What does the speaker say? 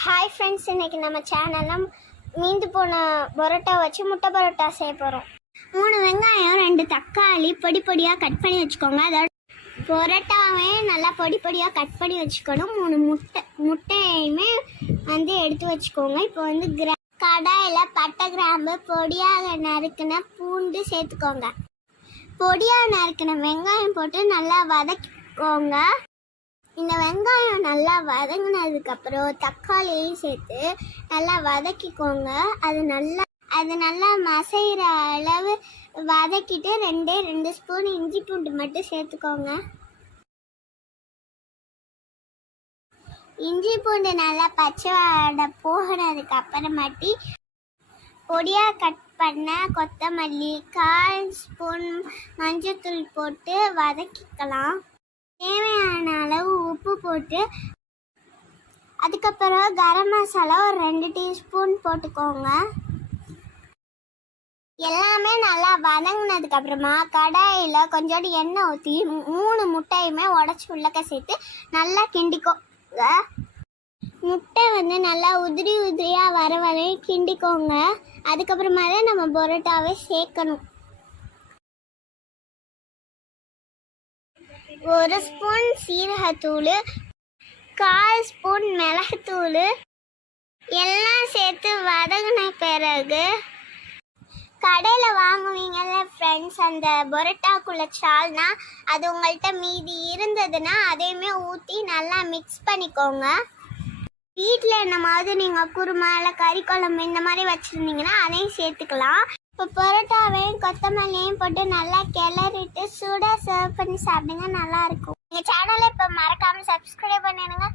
Hi friends, இன்றைக்கி நம்ம சேனலில் மீந்து போன பரோட்டா வச்சு முட்டை பரோட்டா செய்ய போகிறோம். 3 வெங்காயம் 2 தக்காளி பொடி பொடியாக கட் பண்ணி வச்சுக்கோங்க. அதோட பரோட்டாவே நல்லா பொடி பொடியாக கட் பண்ணி வச்சுக்கணும். 3 முட்டையுமே எடுத்து வச்சுக்கோங்க. இப்போ கடாயில் பட்டை கிராம்பு பொடியாக நறுக்கின பூண்டு சேர்த்துக்கோங்க. பொடியாக நறுக்கின வெங்காயம் போட்டு நல்லா வதக்கிக்கோங்க. இந்த வெங்காயம் நல்லா வதங்கினதுக்கப்புறம் தக்காளியையும் சேர்த்து நல்லா வதக்கிக்கோங்க. அது நல்லா மசைகிற அளவு வதக்கிட்டு 2 ஸ்பூன் இஞ்சி பூண்டு மட்டும் சேர்த்துக்கோங்க. இஞ்சி பூண்டு நல்லா பச்சை வாடை போகிறதுக்கு அப்புறமாட்டி பொடியாக கட் பண்ண கொத்தமல்லி 1/4 ஸ்பூன் மஞ்சத்தூள் போட்டு வதக்கிக்கலாம். தேவையான அளவு உப்பு போட்டு அதுக்கப்புறம் கரம் மசாலா ஒரு 2 டீஸ்பூன் போட்டுக்கோங்க. எல்லாமே நல்லா வதங்கினதுக்கு அப்புறமா கடாயில் கொஞ்சோண்டு எண்ணெய் ஊற்றி 3 முட்டையுமே உடச்சி உள்ளக்க சேர்த்து நல்லா கிண்டிக்கோங்க. முட்டை நல்லா உதிரியாக வர வரையும் கிண்டிக்கோங்க. அதுக்கப்புறமா தான் நம்ம பரோட்டாவே சேர்க்கணும். 1 ஸ்பூன் சீரகத்தூள், 1/4 ஸ்பூன் மிளகுத்தூள் எல்லாம் சேர்த்து வதங்கின பிறகு கடையில் வாங்குவீங்கல்ல ஃப்ரெண்ட்ஸ், அந்த பரோட்டாக்குள்ள சால்னா அது உங்கள்கிட்ட மீதி இருந்ததுன்னா அதையுமே ஊற்றி நல்லா மிக்ஸ் பண்ணிக்கோங்க. வீட்டில் என்னமாவது நீங்கள் குருமா இல்லை கறி குழம்பு இந்த மாதிரி வச்சுருந்தீங்கன்னா அதையும் சேர்த்துக்கலாம். இப்போ பரோட்டாவையும் கொத்தமல்லியையும் போட்டு நல்லா கிளறிட்டு சூடாக சர்வ் பண்ணி சாப்பிடுங்க, நல்லாயிருக்கும். எங்கள் சேனலை இப்போ மறக்காமல் சப்ஸ்கிரைப் பண்ணிடுங்க.